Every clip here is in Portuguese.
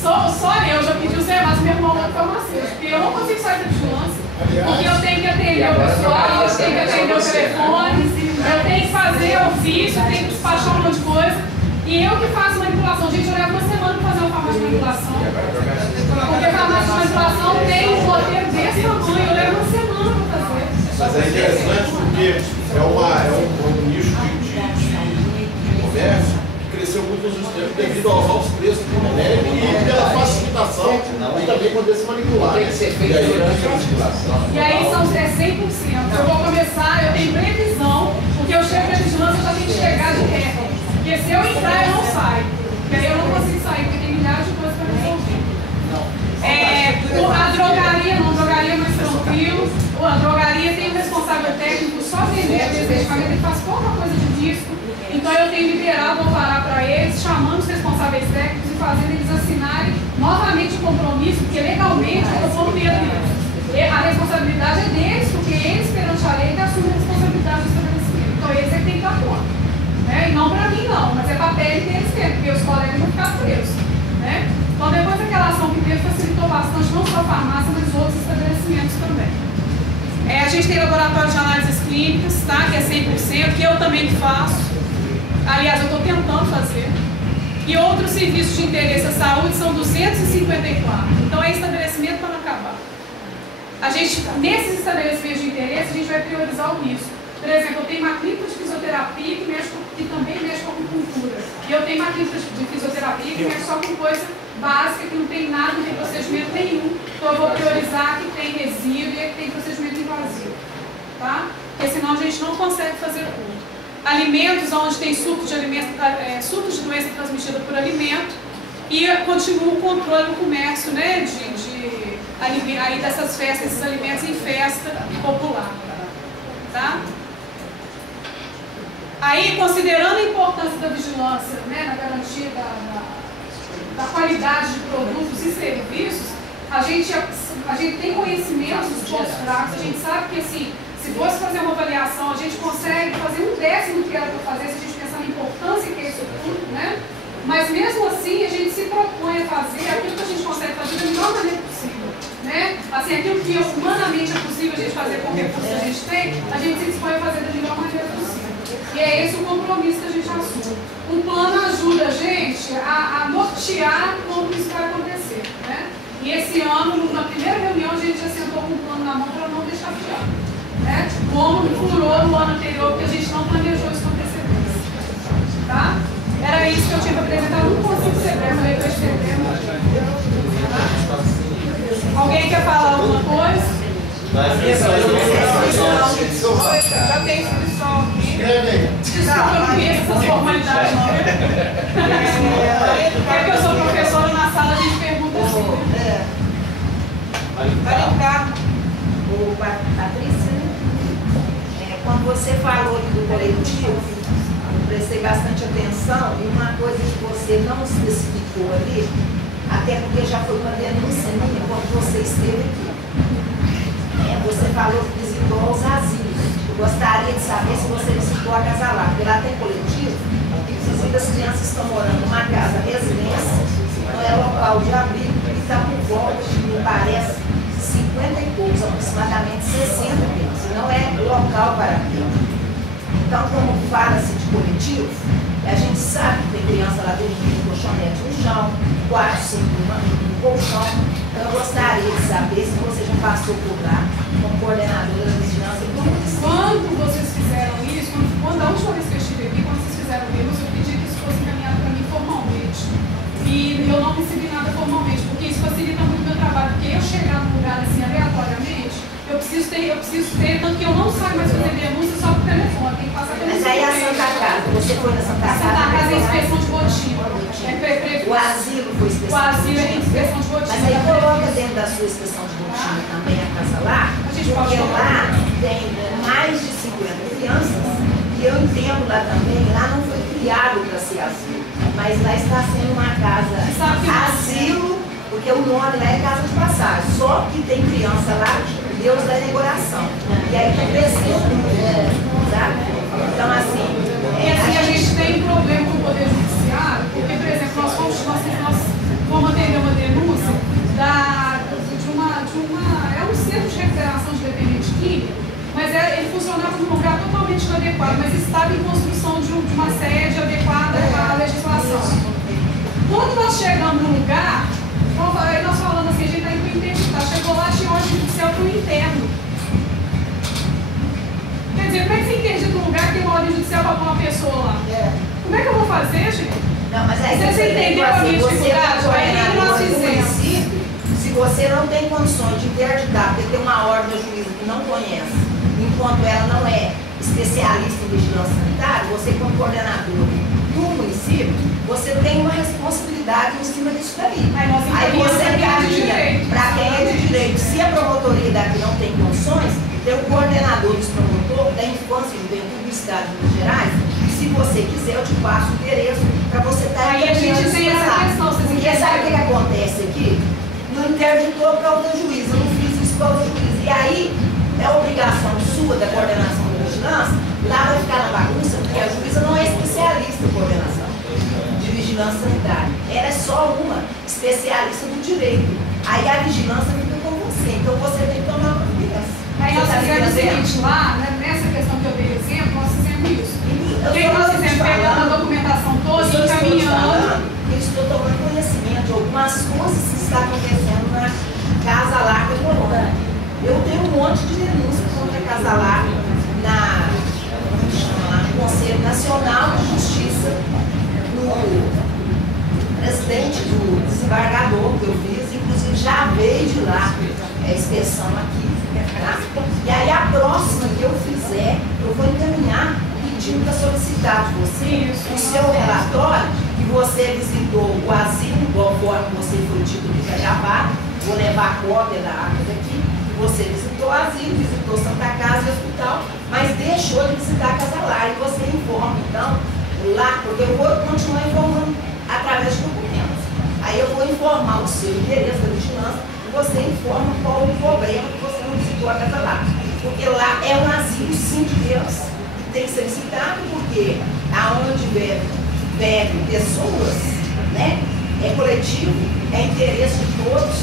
Só eu já pedi o Servaz meu irmão outro farmacêutico, porque eu não consigo sair da vigilância. Porque eu tenho que atender o pessoal, eu tenho que atender o telefone, eu tenho que fazer ofício, eu tenho que despachar um monte de coisa. E eu que faço manipulação. Gente, eu levo uma semana para fazer uma farmácia de manipulação. Porque a farmácia de manipulação tem um roteiro desse tamanho, eu levo uma semana para fazer. Mas é interessante porque é um nicho de comércio que cresceu muito nos últimos tempos devido aos altos preços do minério e pela facilitação e também poder se manipular. Tem que ser feito durante a manipulação. E aí são 100%. Eu vou começar, eu tenho previsão, porque eu chego na vigilância, eu já tenho que chegar de ré. Porque se eu entrar, eu não saio. Porque aí eu não consigo sair, porque tem milhares de coisas para resolver. A drogaria não, drogaria é mais tranquilo. A drogaria tem um responsável técnico só vender medicamento, ele faz pouca coisa de disco. Então eu tenho liberado, vou parar para eles, chamando os responsáveis técnicos e fazendo eles assinarem novamente o compromisso, porque legalmente eu estou no meio deles. A responsabilidade é deles, porque eles, perante a lei, assumem a responsabilidade do estabelecimento. Então eles é que tem que dar conta. Né? E não para mim não, mas é para a pele que eles têm, porque os colegas vão ficar presos. Né? Então depois daquela ação que teve, facilitou bastante, não só a farmácia, mas outros estabelecimentos também. A gente tem laboratório de análises clínicas, tá? Que é 100%, que eu também faço. Aliás, eu estou tentando fazer. E outros serviços de interesse à saúde são 254. Então é estabelecimento para não acabar. Nesses estabelecimentos de interesse, a gente vai priorizar o risco. Por exemplo, eu tenho uma clínica de fisioterapia que também mexe com acupuntura. E eu tenho uma clínica de fisioterapia que mexe só com coisa básica, que não tem nada, não tem procedimento nenhum. Então eu vou priorizar que tem resíduo e que tem procedimento invasivo. Tá? Porque senão a gente não consegue fazer tudo. Alimentos onde tem surto de doença transmitida por alimento. E continua o controle do comércio, né, aí dessas festas, esses alimentos em festa popular. Tá? Aí, considerando a importância da vigilância, né, na garantia da qualidade de produtos e serviços, a gente tem conhecimento dos pontos fracos, a gente sabe que, assim, se fosse fazer uma avaliação, a gente consegue fazer 1/10 do que era para fazer, se a gente pensar na importância que é isso tudo, né? Mas mesmo assim, a gente se propõe a fazer aquilo que a gente consegue fazer da melhor maneira possível, né? Assim, aquilo que humanamente é possível a gente fazer com o recurso que a gente tem, a gente se dispõe a fazer da melhor maneira possível. E é esse o compromisso que a gente assume. O plano ajuda a gente a nortear como isso vai acontecer, né? E esse ano, na primeira reunião, a gente já sentou com o plano na mão para não deixar fiar, né? Como furou no ano anterior, porque a gente não planejou isso com antecedência, tá? Era isso que eu tinha para apresentar, não consigo ser breve, eu ia escrever. Alguém quer falar alguma coisa? Já tem inscrição aqui. Desculpa, eu não conheço essas formalidades, não. É que eu sou professora na sala, a gente pergunta assim. Patrícia, quando você falou do coletivo, eu prestei bastante atenção e uma coisa que você não especificou ali, até porque já foi uma denúncia minha quando você esteve aqui. Você falou que visitou os asilos. Eu gostaria de saber se você visitou a Casa Lá, porque lá tem coletivo, inclusive as crianças estão morando numa casa residência, não é local de abrigo, e está por volta de, me parece, 50 e poucos, aproximadamente 60 crianças, não é local para criança. Então, como fala-se de coletivo, a gente sabe que tem criança lá dormindo no colchonete no chão, 4, 5 no colchão. Então, eu gostaria de saber se você já passou por lá, como coordenadora da vigilância. Quando vocês fizeram isso, a última vez que eu estive aqui, quando vocês fizeram isso, eu pedi que isso fosse encaminhado para mim formalmente. E eu não recebi nada formalmente, porque isso facilita muito o meu trabalho. Porque eu chegar num lugar assim aleatoriamente, eu preciso ter, tanto que eu não saio mais fazer denúncia só por telefone, tem que passar pelo. Mas aí a Santa Casa, você foi na Santa Casa? A Santa Casa é inspeção de rotina. O asilo foi inspeção de rotina. O asilo é inspeção de rotina. Mas aí coloca dentro da sua inspeção de rotina também a Casa Lá, porque lá tem mais de 50 crianças, e eu entendo lá também, lá não foi criado para ser asilo, mas lá está sendo uma casa asilo, porque o nome lá é casa de passagem, só que tem criança lá, Deus da inauguração, e aí está crescendo, sabe? Então assim... E assim, a gente tem problema com o Poder Judiciário, porque, por exemplo, nós adequado, mas estava em construção de uma sede adequada à legislação. Quando nós chegamos no lugar, nós falamos assim, a gente está indo para o interno, chegou lá, tinha ordem judicial para o interno. Quer dizer, como é que você interdita um lugar que tem uma ordem judicial para pôr uma pessoa lá? Como é que eu vou fazer, gente? Não, mas aí você entendeu a minha dificuldade? Aí o que nós fizemos? Se você não tem condições de interditar, porque tem uma ordem da juíza que não conhece, enquanto ela não é especialista em vigilância sanitária, você como coordenador do município, você tem uma responsabilidade em cima disso daí. Aí você caminha para quem é de direito. Se a promotoria daqui não tem condições, tem o coordenador dos promotores da infância e juventude do Estado de Minas Gerais. Se você quiser, eu te passo o endereço para você estar aí a gente tem essa questão, porque sabe o que acontece aqui? Não interditou para outra juíza, não fiz isso para outra juíza. E aí é obrigação sua da coordenação da vigilância, lá vai ficar na bagunça, porque a juíza não é especialista em coordenação de vigilância sanitária. Ela é só uma especialista do direito. Aí a vigilância fica com você, então você tem que tomar providência. Aí nós fizemos o seguinte, lá, né, nessa questão que eu dei exemplo, nós fizemos isso. O que nós fizemos? Pegando a documentação toda e encaminhando. Eu estou tomando conhecimento de algumas coisas que está acontecendo na Casa Larga de Rondônia. Eu tenho um monte de denúncias contra a Casa Larga no Conselho Nacional de Justiça, no presidente do desembargador que eu fiz, inclusive já veio de lá a inspeção aqui. Tá? E aí a próxima que eu fizer, eu vou encaminhar pedindo para solicitar de você o seu relatório, que você visitou o asilo, conforme você foi dito que vai gravar, vou levar a cópia da ata daqui, você visitou o asilo, visitou Santa Casa e o hospital, mas deixou de visitar a Casa Lar, e você informa então lá, porque eu vou continuar informando através de documentos. Aí eu vou informar o seu endereço da vigilância, você informa qual o problema que você não visitou a Casa Lar. Porque lá é um asilo, sim, de Deus, que tem que ser visitado, porque aonde bebem pessoas, né, é coletivo, é interesse de todos,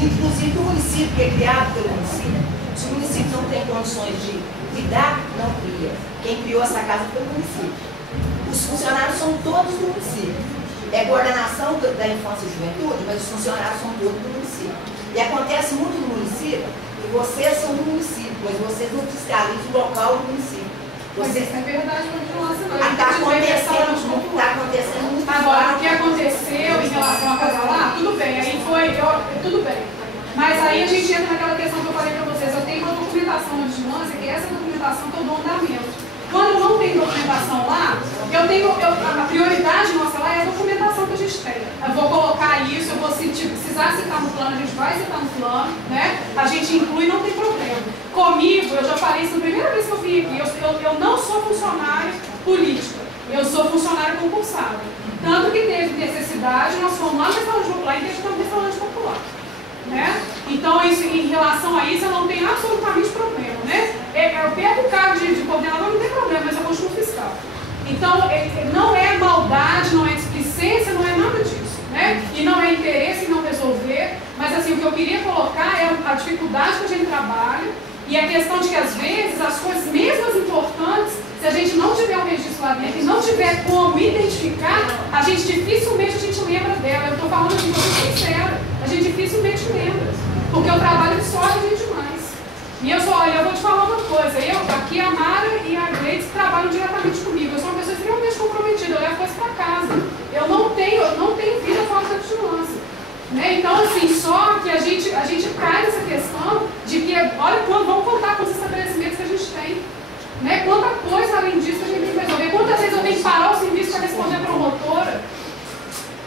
inclusive do município, que é criado pelo município. Se o município não tem condições de cuidar, não cria. Quem criou essa casa foi o município. Os funcionários são todos do município. É coordenação da infância e juventude, mas os funcionários são todos do município. E acontece muito no município, e vocês são do município, mas vocês não fiscalizam o local do município. Mas isso não é verdade para vigilância, não. Está acontecendo muito. Agora, o que aconteceu em relação à Casa Lar, tudo bem, aí foi, tudo bem. Mas aí a gente entra naquela questão que eu falei para vocês, eu tenho uma documentação na vigilância, que é essa documentação que eu dou andamento. Quando não tem documentação lá, a prioridade nossa lá é a documentação que a gente tem. Eu vou colocar isso, eu vou precisar citar no plano, a gente vai citar no plano, né? A gente inclui, não tem problema. Comigo, eu já falei isso na primeira vez que eu vim aqui, eu não sou funcionário política, eu sou funcionário concursado. Tanto que teve necessidade, nós fomos lá no restaurante popular e deixamos no restaurante popular. Né? Então, isso, em relação a isso, eu não tenho absolutamente problema. Né? Eu perco o cargo de coordenador, não tem problema, mas eu continuo fiscal. Então, não é maldade, não é displicência, não é nada disso. Né? E não é interesse em não resolver, mas assim, o que eu queria colocar é a dificuldade que a gente trabalha e a questão de que, às vezes, as coisas mesmo as importantes, se a gente não tiver um registro lá dentro e não tiver como identificar, a gente dificilmente lembra dela. Eu estou falando de coisa sincera. A gente dificilmente lembra, porque o trabalho absorve a gente demais. E olha, eu vou te falar uma coisa, aqui a Mara e a Gleice trabalham diretamente comigo, eu sou uma pessoa extremamente comprometida, eu levo coisas para casa. Eu não tenho vida fora da vigilância. Né? Então, assim, só que a gente cai nessa questão de que, olha, vamos contar com os estabelecimentos que a gente tem. Né? Quanta coisa além disso a gente tem que resolver. Quantas vezes eu tenho que parar o serviço para responder a promotora?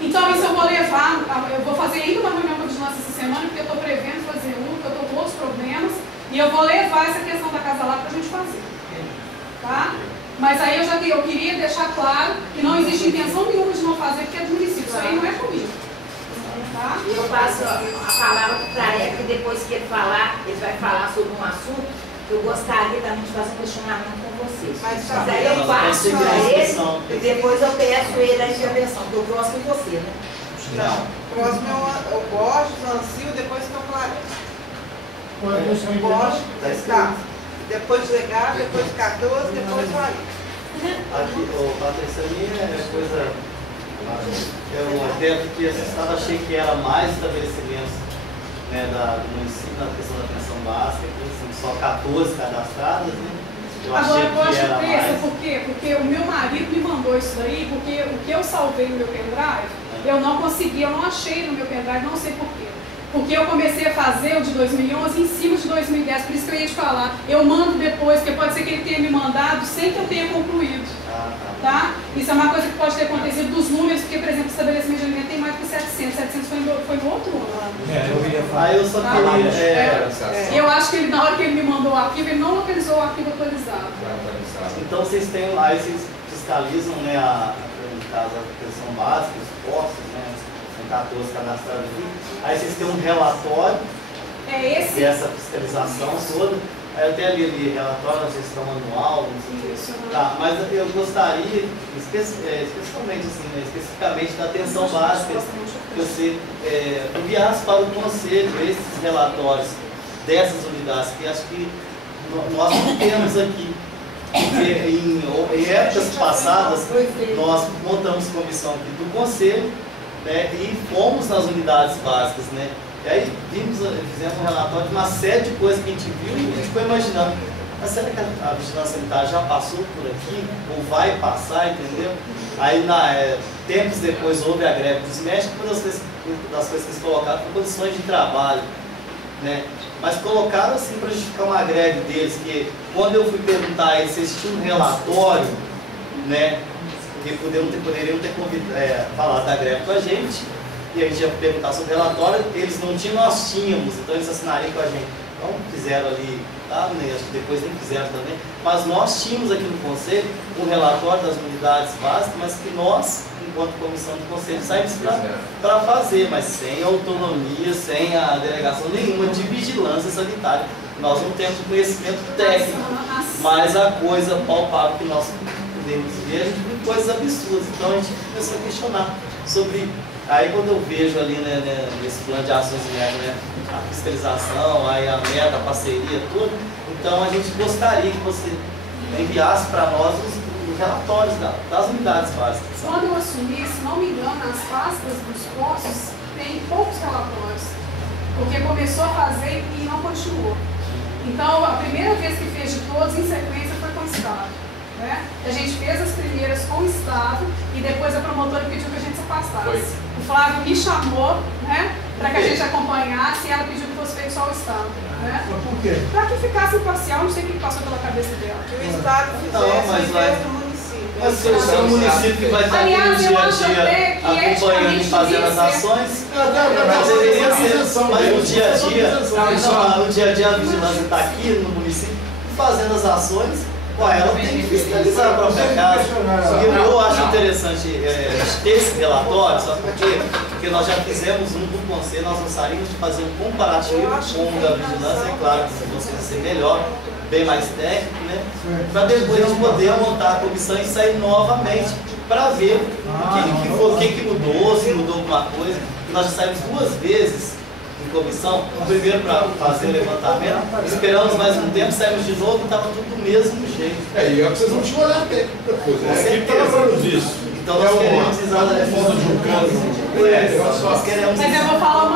Então, isso eu vou levar, eu vou fazer ainda uma reunião com a vigilância essa semana, porque eu estou prevendo fazer porque eu estou com outros problemas, e eu vou levar essa questão da Casa Lá para a gente fazer. Tá? Mas aí eu queria deixar claro que não existe intenção nenhuma de não fazer, porque é do município, isso aí não é comigo. Tá? Eu passo a palavra para o Tareca, e depois que ele vai falar sobre um assunto, eu gostaria também de fazer um questionamento com vocês. Mas aí eu passo para ele e depois eu peço ele a intervenção, porque o próximo é você, né? Não. O próximo é o Borges, o Ancio, depois que eu Clareia. O Borges, tá. Depois de legal, depois de 14, depois do aí. Aqui, Patrícia, a minha é coisa. Eu até achei que era mais estabelecimentos, né, do município na questão da pensão básica, assim, só 14 cadastradas, né? Eu Agora, achei eu que acho era que mais. por quê? Porque o meu marido me mandou isso daí, porque o que eu salvei no meu pendrive, eu não consegui, eu não achei no meu pendrive, não sei por quê. Porque eu comecei a fazer o de 2011 em cima de 2010, por isso que eu ia te falar. Eu mando depois, porque pode ser que ele tenha me mandado sem que eu tenha concluído. Tá? Isso é uma coisa que pode ter acontecido dos números, porque, por exemplo, o estabelecimento de alimento tem mais que 700. 700 foi no outro ano. Eu ia falar. Aí eu só queria. Eu acho que ele, na hora que ele me mandou o arquivo, ele não localizou o arquivo atualizado. Então vocês têm lá, vocês fiscalizam, né, no caso, a pensão básica, os postos, né? São 14 cadastrados aqui. Aí vocês têm um relatório dessa fiscalização toda. Aí eu até ali relatório da gestão anual, não sei. Tá, mas eu gostaria, especificamente da atenção básica, que você enviasse para o Conselho esses relatórios dessas unidades, que acho que nós não temos aqui. Porque em épocas passadas, nós montamos comissão aqui do Conselho, né, e fomos nas unidades básicas, né? E aí fizemos um relatório de uma série de coisas que a gente viu e a gente foi imaginando, mas será que a vigilância sanitária já passou por aqui? Ou vai passar, entendeu? Aí, tempos depois, houve a greve dos médicos, uma das coisas que eles colocaram foi condições de trabalho, né? Mas colocaram assim para justificar uma greve deles, que quando eu fui perguntar a eles se eles tinham um relatório, né? Porque poderiam ter falado da greve com a gente, e a gente ia perguntar sobre o relatório, eles não tinham, nós tínhamos, então eles assinariam com a gente. Então fizeram ali, tá? Acho que depois nem fizeram também, mas nós tínhamos aqui no Conselho um relatório das unidades básicas, mas que nós, enquanto comissão do Conselho, saímos para fazer, mas sem autonomia, sem a delegação nenhuma de vigilância sanitária. Nós não temos conhecimento técnico, mas a coisa palpável que nós podemos ver, a gente viu coisas absurdas. Então a gente começou a questionar sobre. Aí quando eu vejo ali, né, nesse plano de ações de meta, né, a fiscalização, aí a meta, a parceria, tudo, então a gente gostaria que você enviasse para nós os relatórios das unidades básicas. Quando eu assumi, se não me engano, as pastas dos postos tem poucos relatórios, porque começou a fazer e não continuou. Então, a primeira vez que fez de todos em sequência foi com o Estado. Né? A gente fez as primeiras com o Estado e depois a promotora pediu que a gente se afastasse. O Flávio me chamou, né, para que a gente acompanhasse e ela pediu que fosse feito só o Estado. Né? Mas por quê? Para que ficasse imparcial, não sei o que passou pela cabeça dela. Que o Estado fizesse em vez do município. Mas se o seu município que vai estar aqui no dia a dia acompanhando e fazendo as ações, deveria ser, mas no dia a dia a vigilância está aqui no município fazendo as ações, ela tem que fiscalizar a própria casa. Eu acho interessante ter esse relatório, sabe por quê? Porque nós já fizemos um do Conselho, nós gostaríamos de fazer um comparativo com o da vigilância, é claro que você vai ser melhor, bem mais técnico, né? Para depois a gente poder montar a comissão e sair novamente para ver o que mudou, se mudou alguma coisa. Nós já saímos 2 vezes em comissão, primeiro para fazer o levantamento, esperamos mais um tempo, saímos de novo e estava tudo do mesmo jeito. E é que vocês não tinham olhado técnico da coisa, Com certeza. está trabalhando isso. Então nós queremos fundo de um cano. nós queremos Mas eu vou falar uma